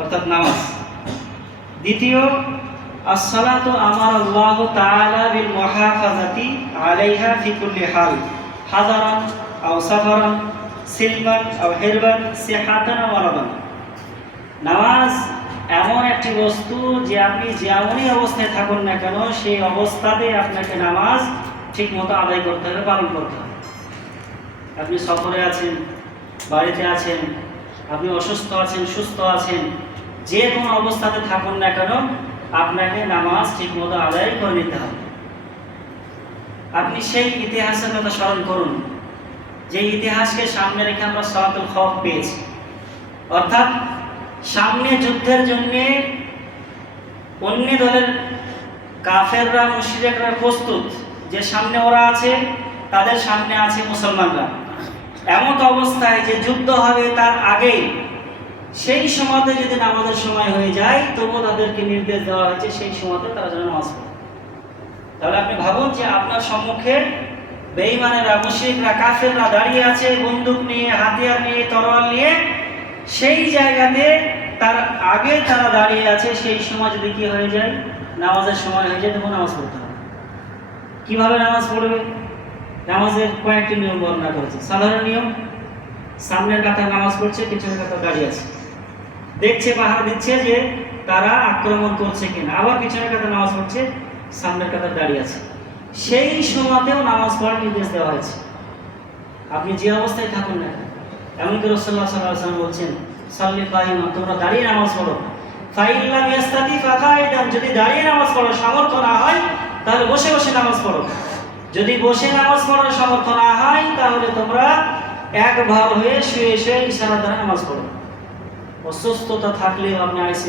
অর্থাৎ নামাজ। দ্বিতীয়, as-salatu amara Allah ta'ala bil muhafazati 'alayha fi kulli hal, hadaran aw safaran, silman aw hirban, sihhatan aw maradan। নামাজ এমন একটি বস্তু যে আপনি যেমনই অবস্থায় থাকুন না কেন সেই অবস্থাতে আপনাকে নামাজ ঠিক মতো আদায় করতে হবে, পালন করতে হবে। আপনি সফরে আছেন, বাড়িতে আছেন, আপনি অসুস্থ আছেন, সুস্থ আছেন, যে কোনো অবস্থাতে থাকুন না কেন আপনাকে নামাজ ঠিক মতো আদায় করে নিতে হবে। আপনি সেই ইতিহাসের কথা স্মরণ করুন যে ইতিহাসকে সামনে রেখে আমরা সালাতুল খৌফ পেয়েছি, অর্থাৎ সামনে যুদ্ধের জন্য অন্য দলের কাফেররা মুশরিকরা প্রস্তুত, যে সামনে ওরা আছে, তাদের সামনে আছে মুসলমানরা। এমন অবস্থায় যে যুদ্ধ হবে তার আগেই সেই সময়তে যদি নামাজের সময় হয়ে যায় তবুও তাদেরকে নির্দেশ দেওয়া হয়েছে সেই সময়তে তারা যেন নামাজ পড়ে। তাহলে আপনি ভাবুন যে আপনার সম্মুখে বেঈমানেরা, মুশরিকরা, কাফেররা দাঁড়িয়ে আছে বন্দুক নিয়ে, হাতিয়ার নিয়ে, তরোয়াল নিয়ে, সেই জায়গাতে তার আগে তারা দাঁড়িয়ে আছে, সেই সময় যদি কি হয়ে যায়, নামাজের সময় হয়ে যায়, তখন নামাজ পড়তে হবে। কিভাবে নামাজ পড়বে? নামাজের কয়েকটি নিয়ম বর্ণনা করেছে। সাধারণ নিয়ম, সামনের কাতার নামাজ পড়ছে, পিছনের কাতার দাঁড়িয়ে আছে, দেখছে, পাহারা দিচ্ছে যে তারা আক্রমণ করছে কিনা, আবার পিছনের কাতার নামাজ পড়ছে, সামনের কাতার দাঁড়িয়ে আছে, সেই সময়তেও নামাজ পড়ার নির্দেশ দেওয়া হয়েছে। আপনি যে অবস্থায় থাকুন না, এমনকি রাসূলুল্লাহ সাল্লাল্লাহু আলাইহি ওয়াসাল্লাম বলছেন, সাল্লি কায়িমান, তোমরা দাঁড়িয়ে নামাজ পড়ো। ফাইন লাম ইয়াস্তাতি ফাকাইদান, যদি দাঁড়িয়ে নামাজ পড়ার সামর্থ্য না হয় তাহলে বসে বসে নামাজ পড়ো। যদি বসে নামাজ পড়ার সামর্থ্য না হয় তাহলে তোমরা একভার হয়ে শুয়ে শুয়ে ইশারা দ্বারা নামাজ পড়ো। অসুস্থতা থাকলেও আপনি আইসি